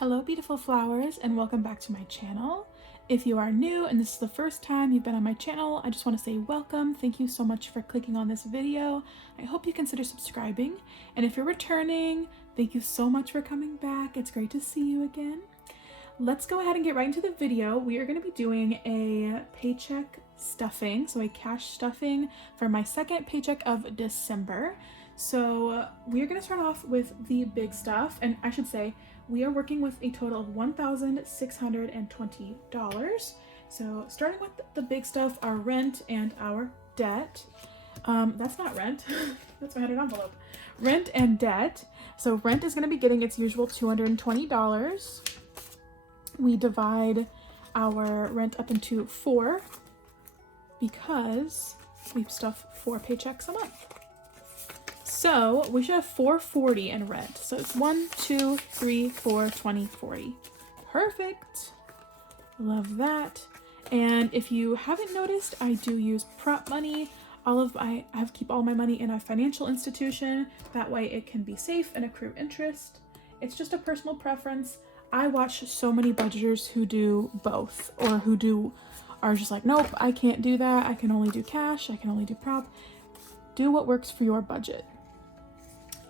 Hello beautiful flowers, and welcome back to my channel. If you are new and this is the first time you've been on my channel, I just want to say welcome. Thank you so much for clicking on this video. I hope you consider subscribing, and if you're returning, thank you so much for coming back. It's great to see you again. Let's go ahead and get right into the video. We are going to be doing a paycheck stuffing, so a cash stuffing for my second paycheck of December. So we are going to start off with the big stuff, and I should say we are working with a total of $1,620. So starting with the big stuff, our rent and our debt. That's not rent, that's my $100 envelope. Rent and debt. So rent is going to be getting its usual $220. We divide our rent up into 4 because we stuff 4 paychecks a month. So we should have $440 in rent. So it's 1, 2, 3, 4, 20, 40. Perfect. Love that. And if you haven't noticed, I do use prop money. I keep all my money in a financial institution. That way it can be safe and accrue interest. It's just a personal preference. I watch so many budgeters who do both, or are just like, nope, I can't do that. I can only do cash. I can only do prop. Do what works for your budget.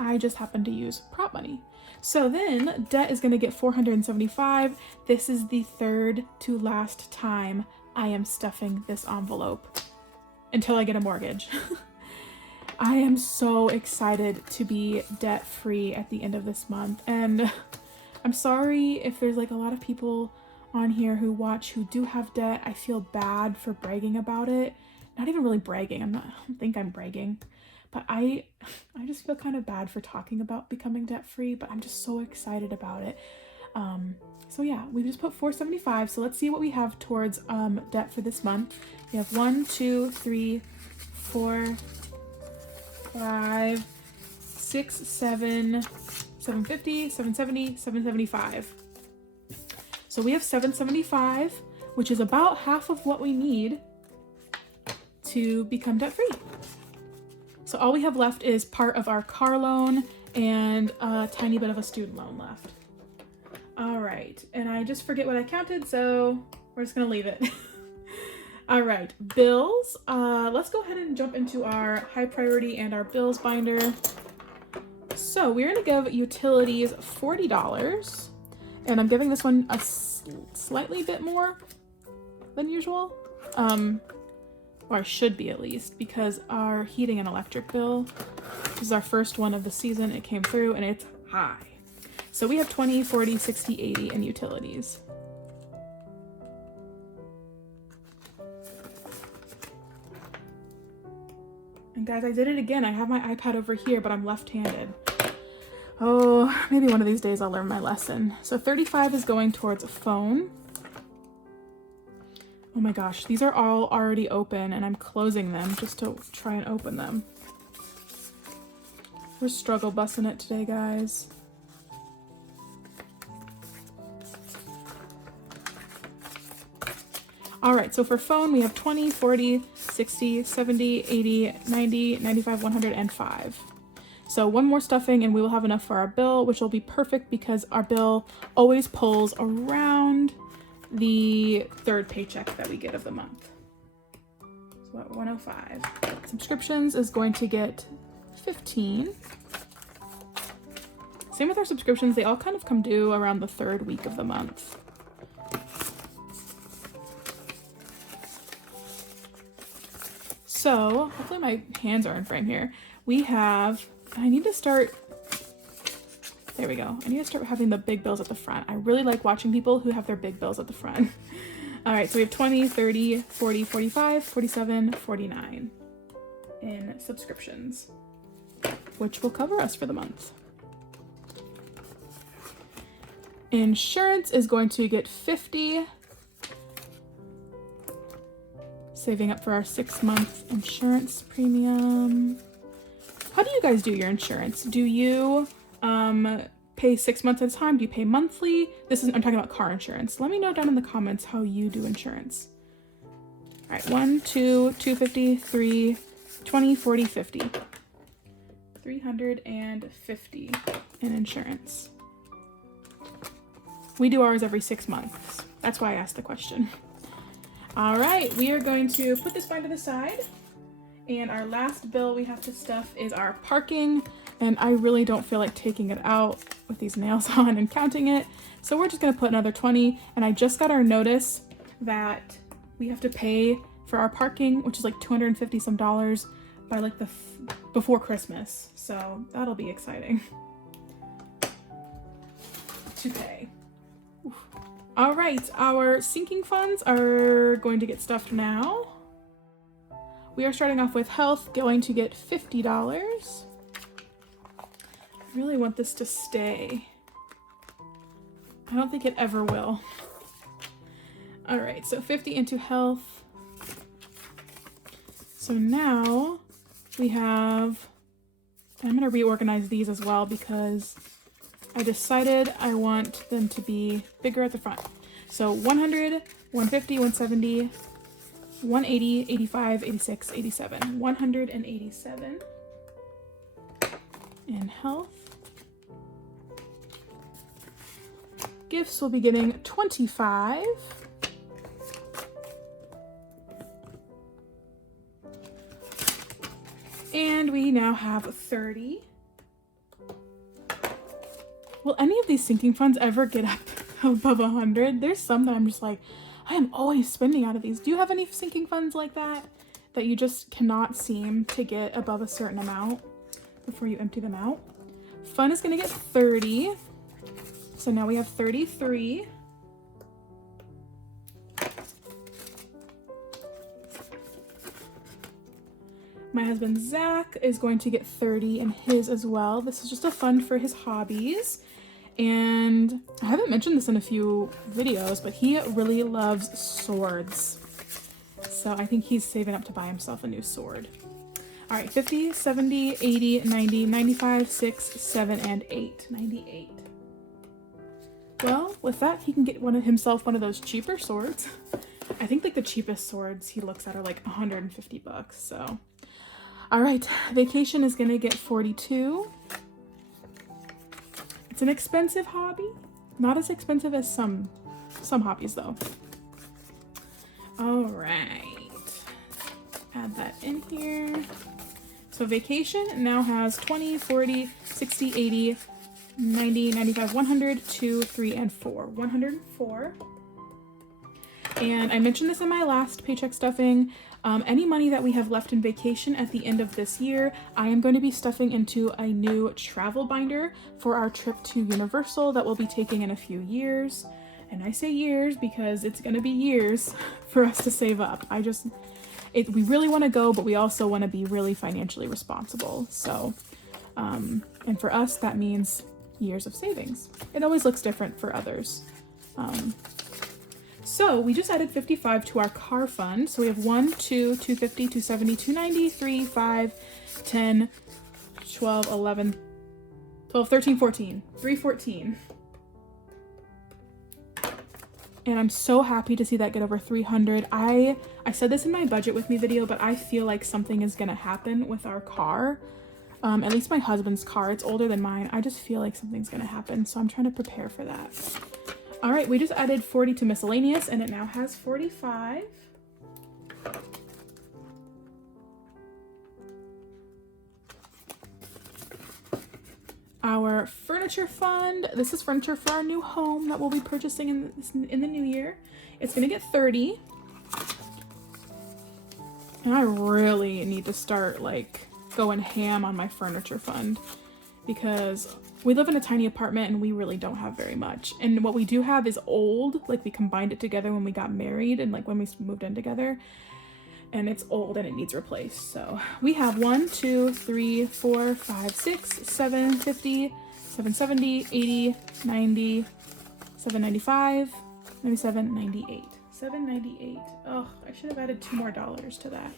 I just happen to use prop money. So then debt is going to get $475. This is the third to last time I am stuffing this envelope until I get a mortgage. I am so excited to be debt free at the end of this month. And I'm sorry if there's like a lot of people on here who watch who do have debt. I feel bad for bragging about it. Not even really bragging. I don't think I'm bragging. But I just feel kind of bad for talking about becoming debt-free, but I'm just so excited about it. So yeah, we just put $475. So let's see what we have towards debt for this month. We have 1, 2, 3, 4, 5, 6, 7, 750, 770, 775. So we have $775, which is about half of what we need to become debt-free. So all we have left is part of our car loan and a tiny bit of a student loan left. All right, and I just forget what I counted, so we're just gonna leave it. All right, bills. Let's go ahead and jump into our high priority and our bills binder. So we're gonna give utilities $40, and I'm giving this one a slightly bit more than usual. Or I should be at least, because our heating and electric bill, this is our first one of the season, it came through and it's high. So we have 20, 40, 60, 80 in utilities. And guys, I did it again. I have my iPad over here, but I'm left-handed. Oh, maybe one of these days I'll learn my lesson. So 35 is going towards a phone. Oh my gosh, these are all already open and I'm closing them just to try and open them. We're struggle busting it today, guys. All right, so for phone, we have 20, 40, 60, 70, 80, 90, 95, 100, and 5. So one more stuffing and we will have enough for our bill, which will be perfect because our bill always pulls around the third paycheck that we get of the month. So what, 105. Subscriptions is going to get 15. Same with our subscriptions, they all kind of come due around the third week of the month. So hopefully my hands are in frame here. We have, I need to start, there we go. I need to start having the big bills at the front. I really like watching people who have their big bills at the front. All right, so we have 20, 30, 40, 45, 47, 49 in subscriptions, which will cover us for the month. Insurance is going to get 50, saving up for our 6-month insurance premium. How do you guys do your insurance? Do you pay 6 months at a time? Do you pay monthly? I'm talking about car insurance. Let me know down in the comments how you do insurance. All right, 1, 2, 250, 3, 20, 40, 50. 350 in insurance. We do ours every 6 months. That's why I asked the question. All right, we are going to put this binder to the side. And our last bill we have to stuff is our parking. And I really don't feel like taking it out with these nails on and counting it. So we're just gonna put another 20. And I just got our notice that we have to pay for our parking, which is like $250 some by like before Christmas. So that'll be exciting to pay. Oof. All right, our sinking funds are going to get stuffed now. We are starting off with health, going to get $50. I really want this to stay. I don't think it ever will. All right, so 50 into health. So now we have, I'm gonna reorganize these as well because I decided I want them to be bigger at the front. So 100, 150, 170, 180, 85, 86, 87. 187 in health. Gifts will be getting 25. And we now have 30. Will any of these sinking funds ever get up above 100? There's some that I'm just like, I am always spending out of these. Do you have any sinking funds like that you just cannot seem to get above a certain amount before you empty them out? Fun is gonna get 30. So now we have 33. My husband Zach is going to get 30 in his as well. This is just a fund for his hobbies. And I haven't mentioned this in a few videos, but he really loves swords. So I think he's saving up to buy himself a new sword. All right, 50, 70, 80, 90, 95, 6, 7, and 8. 98. Well, with that, he can get himself one of those cheaper swords. I think like the cheapest swords he looks at are like $150, so. All right, vacation is gonna get 42. It's an expensive hobby. Not as expensive as some hobbies though. All right, add that in here. So vacation now has 20, 40, 60, 80, 90, 95, 100, 2, 3, and 4. 104. And I mentioned this in my last paycheck stuffing. Any money that we have left in vacation at the end of this year, I am going to be stuffing into a new travel binder for our trip to Universal that we'll be taking in a few years. And I say years because it's going to be years for us to save up. We really want to go, but we also want to be really financially responsible. So, and for us, that means years of savings. It always looks different for others. So we just added 55 to our car fund. So we have 1, 2, 250, 270, 290, 3, 5, 10, 12, 11, 12, 13, 14, 314. And I'm so happy to see that get over 300. I said this in my budget with me video, but I feel like something is gonna happen with our car. At least my husband's car, it's older than mine. I just feel like something's gonna happen. So I'm trying to prepare for that. All right, we just added 40 to miscellaneous and it now has 45. Our furniture fund, this is furniture for our new home that we'll be purchasing in the new year. It's gonna get 30. And I really need to start like going ham on my furniture fund because we live in a tiny apartment and we really don't have very much. And what we do have is old, like we combined it together when we got married and like when we moved in together. And it's old and it needs replaced. So we have 1, 2, 3, 4, 5, 6, 7, 50, 770, 80, 90, 795, 97, 98. 798. Oh, I should have added $2 more to that.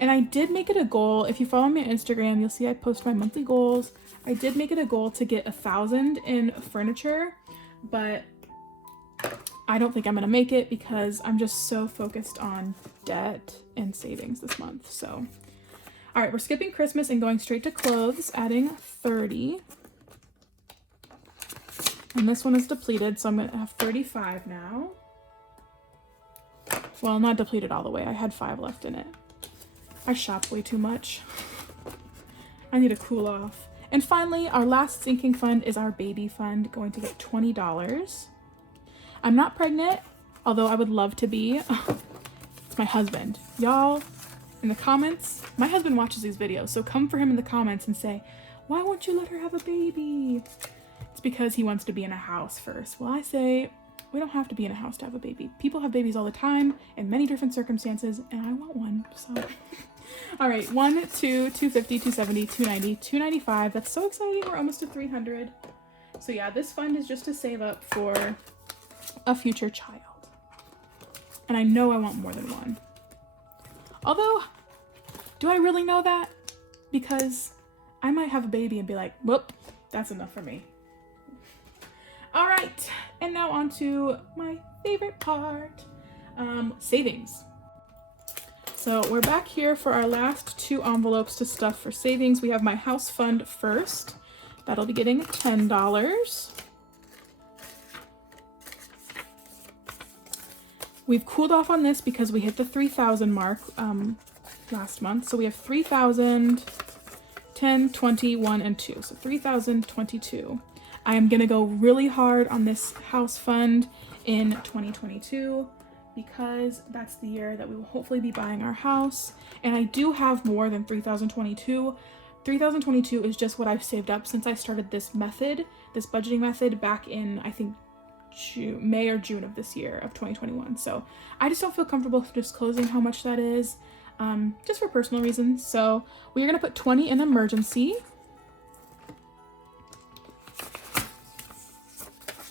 And I did make it a goal. If you follow me on Instagram, you'll see I post my monthly goals. I did make it a goal to get 1,000 in furniture, but I don't think I'm gonna make it because I'm just so focused on debt and savings this month. So, all right, we're skipping Christmas and going straight to clothes, adding 30. And this one is depleted, so I'm gonna have 35 now. Well, not depleted all the way. I had 5 left in it. I shop way too much. I need to cool off. And finally, our last sinking fund is our baby fund, going to get $20. I'm not pregnant, although I would love to be. It's my husband. Y'all, in the comments, my husband watches these videos, so come for him in the comments and say, why won't you let her have a baby? It's because he wants to be in a house first. Well, I say, we don't have to be in a house to have a baby. People have babies all the time in many different circumstances, and I want one, so. All right, 1, 2, 250, 270, 290, 295. That's so exciting. We're almost to 300. So yeah, this fund is just to save up for a future child. And I know I want more than one. Although, do I really know that? Because I might have a baby and be like, whoop, that's enough for me. All right, and now on to my favorite part, savings. So we're back here for our last 2 envelopes to stuff for savings. We have my house fund first. That'll be getting $10. We've cooled off on this because we hit the 3,000 mark last month. So we have 3,000, 10, 20, 1, and 2. So 3,022. I am gonna go really hard on this house fund in 2022 because that's the year that we will hopefully be buying our house. And I do have more than 3,022. 3,022 is just what I've saved up since I started this method, this budgeting method back in, I think, May or June of this year of 2021. So I just don't feel comfortable disclosing how much that is, just for personal reasons. So we are gonna put 20 in emergency.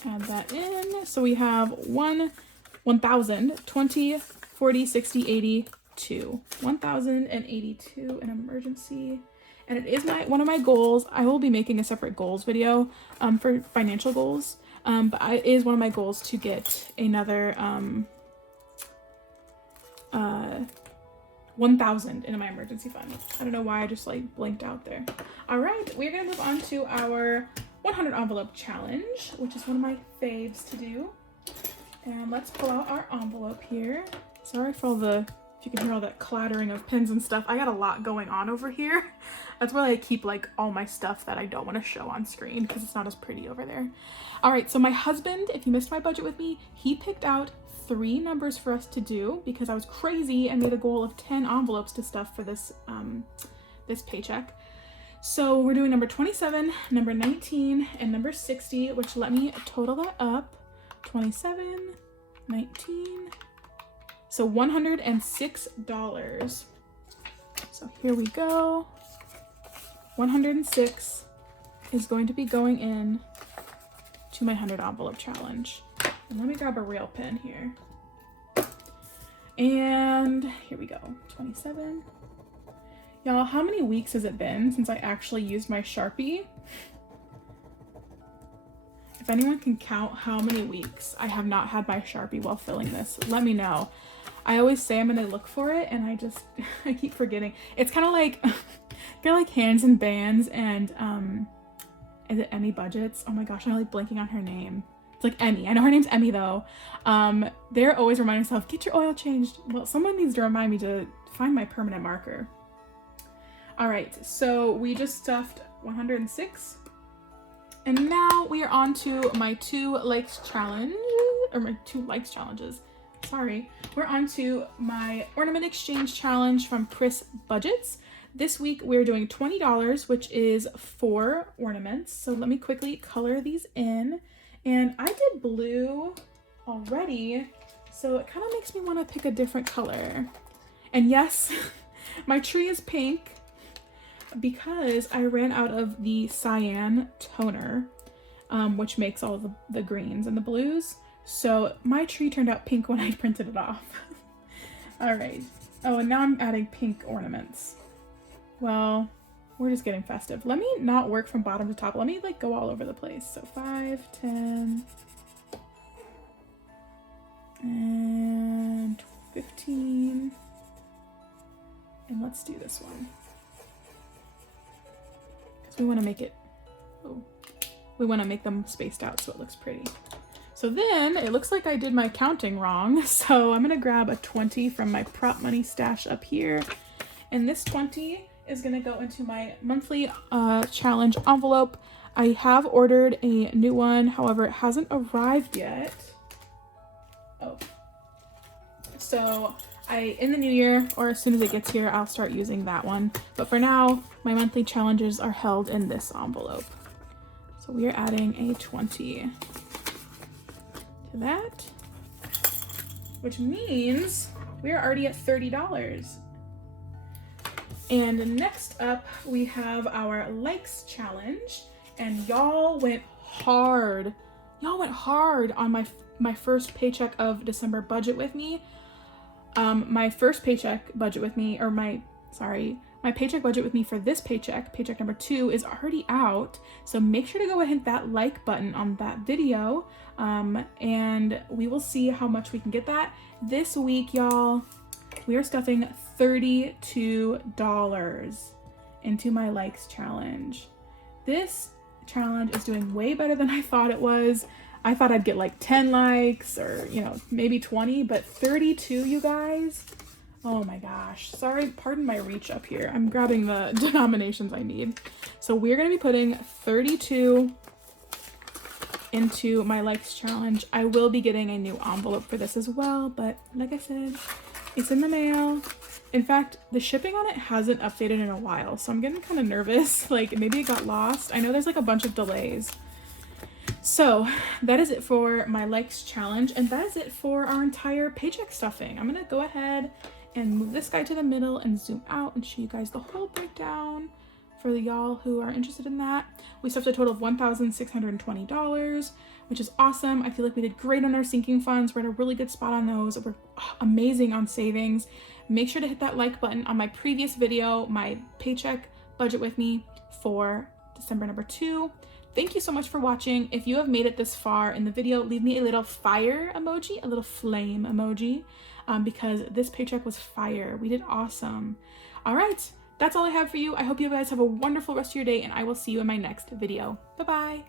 Add that in. So we have 1,000, 20, 40, 60, 82. 1,082 in emergency. And it is one of my goals. I will be making a separate goals video for financial goals. But it is one of my goals to get another 1,000 into my emergency fund. I don't know why I just like blinked out there. All right, we're gonna move on to our 100 envelope challenge, which is one of my faves to do. And let's pull out our envelope here. Sorry for all the, if you can hear all that clattering of pens and stuff. I got a lot going on over here. That's why I keep like all my stuff that I don't want to show on screen because it's not as pretty over there. All right, so my husband, if you missed my budget with me, he picked out 3 numbers for us to do because I was crazy and made a goal of 10 envelopes to stuff for this this paycheck. So we're doing number 27, number 19, and number 60, which let me total that up. 27, 19, so $106. So here we go. 106 is going to be going in to my 100 envelope challenge. And let me grab a real pen here. And here we go, 27. Y'all, how many weeks has it been since I actually used my Sharpie? If anyone can count how many weeks I have not had my Sharpie while filling this, let me know. I always say I'm gonna look for it and I keep forgetting. It's kind of like Hands and Bands and is it Emmy Budgets? Oh my gosh, I'm like blanking on her name. It's like Emmy. I know her name's Emmy though. They're always reminding themselves, get your oil changed. Well, someone needs to remind me to find my permanent marker. All right, so we just stuffed 106. And now we are on to my 2 likes challenge, or my 2 likes challenges. Sorry. We're on to my ornament exchange challenge from Chris Budgets. This week we're doing $20, which is 4 ornaments. So let me quickly color these in. And I did blue already, so it kind of makes me want to pick a different color. And yes, my tree is pink because I ran out of the cyan toner, which makes all the greens and the blues. So my tree turned out pink when I printed it off. All right. Oh, and now I'm adding pink ornaments. Well, we're just getting festive. Let me not work from bottom to top. Let me like go all over the place. So 5, 10, and 15. And let's do this one. We want to make it, oh, we want to make them spaced out so it looks pretty. So then it looks like I did my counting wrong. So I'm gonna grab a 20 from my prop money stash up here. And this 20 is gonna go into my monthly challenge envelope. I have ordered a new one, however, it hasn't arrived yet. Oh. So in the new year, or as soon as it gets here, I'll start using that one. But for now, my monthly challenges are held in this envelope. So we are adding a 20 to that, which means we are already at $30. And next up, we have our likes challenge, and y'all went hard. Y'all went hard on my first paycheck of December budget with me. My first paycheck budget with me, or my paycheck budget with me for this paycheck number 2 is already out. So make sure to go ahead and hit that like button on that video. And we will see how much we can get that. This week, y'all, we are stuffing $32 into my likes challenge. This challenge is doing way better than I thought it was. I thought I'd get like 10 likes or, you know, maybe 20, but 32, you guys. Oh my gosh. Sorry, pardon my reach up here. I'm grabbing the denominations I need. So we're going to be putting 32 into my likes challenge. I will be getting a new envelope for this as well, but like I said, it's in the mail. In fact, the shipping on it hasn't updated in a while, so I'm getting kind of nervous. Like maybe it got lost. I know there's like a bunch of delays. So that is it for my likes challenge, and that is it for our entire paycheck stuffing. I'm gonna go ahead and move this guy to the middle and zoom out and show you guys the whole breakdown for y'all who are interested in that. We stuffed a total of $1,620, which is awesome. I feel like we did great on our sinking funds. We're at a really good spot on those. We're amazing on savings. Make sure to hit that like button on my previous video, my paycheck budget with me for December number 2. Thank you so much for watching. If you have made it this far in the video, leave me a little fire emoji, a little flame emoji, because this paycheck was fire. We did awesome. All right, that's all I have for you. I hope you guys have a wonderful rest of your day, and I will see you in my next video. Bye-bye.